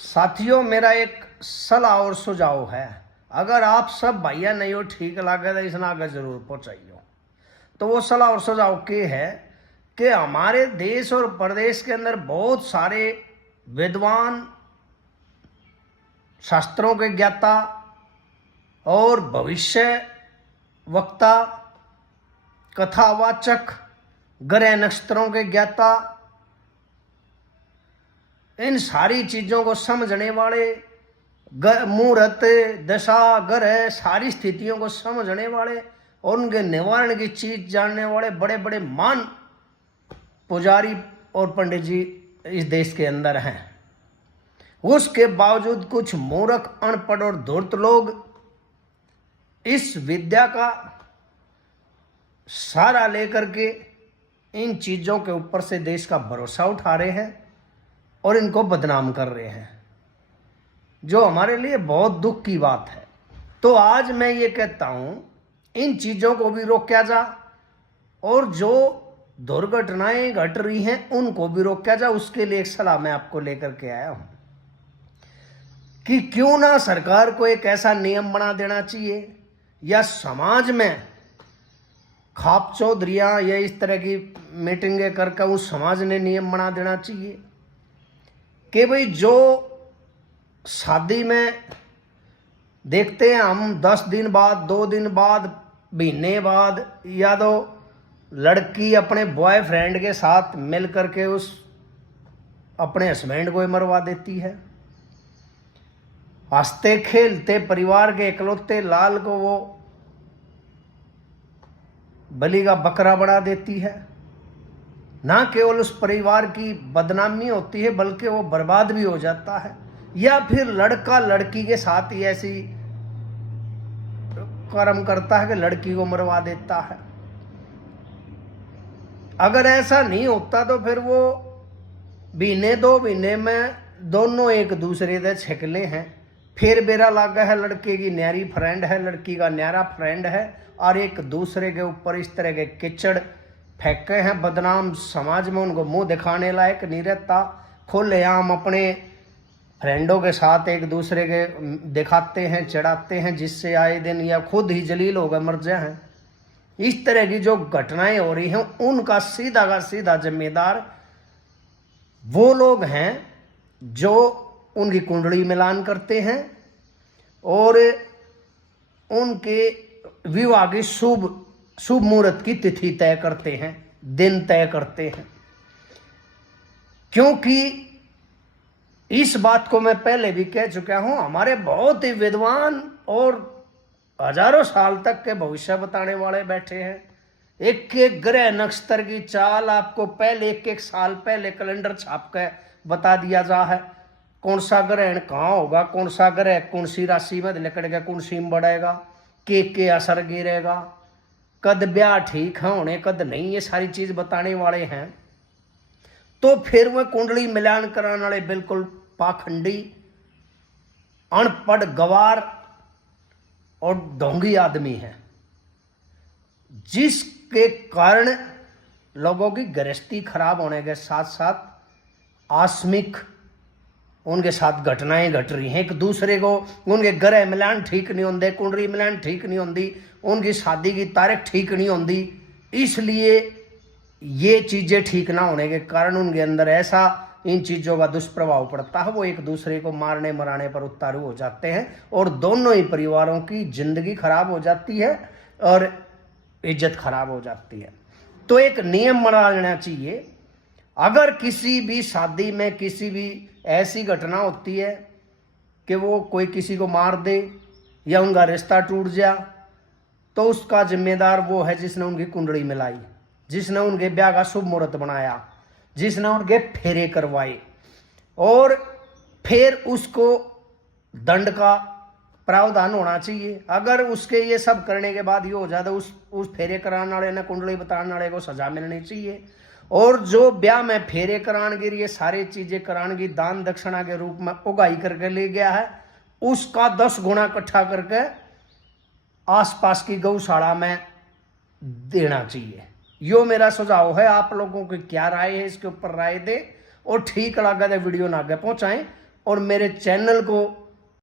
साथियों, मेरा एक सलाह और सुझाव है। अगर आप सब भैया नहीं हो ठीक लगे तो इसने आगे जरूर पहुंचाइयो। तो वो सलाह और सुझाव के है कि हमारे देश और प्रदेश के अंदर बहुत सारे विद्वान, शास्त्रों के ज्ञाता और भविष्य वक्ता, कथावाचक, ग्रह नक्षत्रों के ज्ञाता, इन सारी चीजों को समझने वाले, मुहूर्त, दशा, ग्रह, सारी स्थितियों को समझने वाले और उनके निवारण की चीज जानने वाले बड़े बड़े मान पुजारी और पंडित जी इस देश के अंदर हैं। उसके बावजूद कुछ मूर्ख, अनपढ़ और धूर्त लोग इस विद्या का सहारा लेकर के इन चीजों के ऊपर से देश का भरोसा उठा रहे हैं और इनको बदनाम कर रहे हैं, जो हमारे लिए बहुत दुख की बात है। तो आज मैं ये कहता हूं, इन चीजों को भी रोका जा और जो दुर्घटनाएं घट रही हैं उनको भी रोका जा। उसके लिए एक सलाह मैं आपको लेकर के आया हूं कि क्यों ना सरकार को एक ऐसा नियम बना देना चाहिए या समाज में खाप चौधरियां या इस तरह की मीटिंगें करके उस समाज ने नियम बना देना चाहिए कि भाई जो शादी में देखते हैं हम 10 दिन बाद, 2 दिन बाद, महीने बाद, या तो लड़की अपने बॉयफ्रेंड के साथ मिल करके उस अपने हस्बैंड को मरवा देती है। हंसते खेलते परिवार के इकलौते लाल को वो बलि का बकरा बना देती है। ना केवल उस परिवार की बदनामी होती है बल्कि वो बर्बाद भी हो जाता है। या फिर लड़का लड़की के साथ ही ऐसी कर्म करता है कि लड़की को मरवा देता है। अगर ऐसा नहीं होता तो फिर वो महीने 2 महीने में दोनों एक दूसरे से छिकले हैं। फिर बेरा लागा है, लड़के की न्यारी फ्रेंड है, लड़की का न्यारा फ्रेंड है, और एक दूसरे के ऊपर इस तरह के कीचड़ फेंके हैं। बदनाम समाज में उनको मुंह दिखाने लायक नहीं रहता। खुलेआम अपने फ्रेंडों के साथ एक दूसरे के दिखाते हैं, चढ़ाते हैं, जिससे आए दिन या खुद ही जलील हो गए मर जाए हैं। इस तरह की जो घटनाएं हो रही हैं उनका सीधा का सीधा जिम्मेदार वो लोग हैं जो उनकी कुंडली मिलान करते हैं और उनके विवाह की शुभ मुहूर्त की तिथि तय करते हैं, दिन तय करते हैं। क्योंकि इस बात को मैं पहले भी कह चुका हूं, हमारे बहुत ही विद्वान और हजारों साल तक के भविष्य बताने वाले बैठे हैं। एक एक ग्रह नक्षत्र की चाल आपको पहले एक साल पहले कैलेंडर छाप कर बता दिया जा है। कौन सा ग्रहण कहाँ होगा, कौन सा ग्रह कौन सी राशि में निकलेगा, कौन सी में बढ़ेगा, के असर गिरेगा, कद ब्याह ठीक है होने कद नहीं, ये सारी चीज बताने वाले हैं। तो फिर वह कुंडली मिलान कराने वाले बिल्कुल पाखंडी, अनपढ़, गवार और ढोंगी आदमी है, जिसके कारण लोगों की गृहस्थी खराब होने के साथ साथ आकस्मिक उनके साथ घटनाएं घट रही हैं। एक दूसरे को उनके ग्रह मिलान ठीक नहीं होंगे, कुंडली मिलान ठीक नहीं होती, उनकी शादी की तारीख ठीक नहीं होती। इसलिए ये चीजें ठीक ना होने के कारण उनके अंदर ऐसा इन चीजों का दुष्प्रभाव पड़ता है। वो एक दूसरे को मारने मराने पर उतारू हो जाते हैं और दोनों ही परिवारों की जिंदगी खराब हो जाती है और इज्जत खराब हो जाती है। तो एक नियम बना लेना चाहिए। अगर किसी भी शादी में किसी भी ऐसी घटना होती है कि वो कोई किसी को मार दे या उनका रिश्ता टूट जा, तो उसका जिम्मेदार वो है जिसने उनकी कुंडली मिलाई, जिसने उनके ब्याह का शुभ मुहूर्त बनाया, जिसने उनके फेरे करवाए, और फिर उसको दंड का प्रावधान होना चाहिए। अगर उसके ये सब करने के बाद ये हो जाता, उस फेरे कराने वाले ने, कुंडली बताने वाले को सजा मिलनी चाहिए। और जो ब्याह में फेरे करान गिर ये सारी चीजें करान की दान दक्षिणा के रूप में उगाई करके ले गया है, उसका 10 गुना इकट्ठा करके आसपास की गौशाला में देना चाहिए। यो मेरा सुझाव है। आप लोगों की क्या राय है इसके ऊपर राय दे और ठीक लगा तो वीडियो ना आगे पहुंचाएं और मेरे चैनल को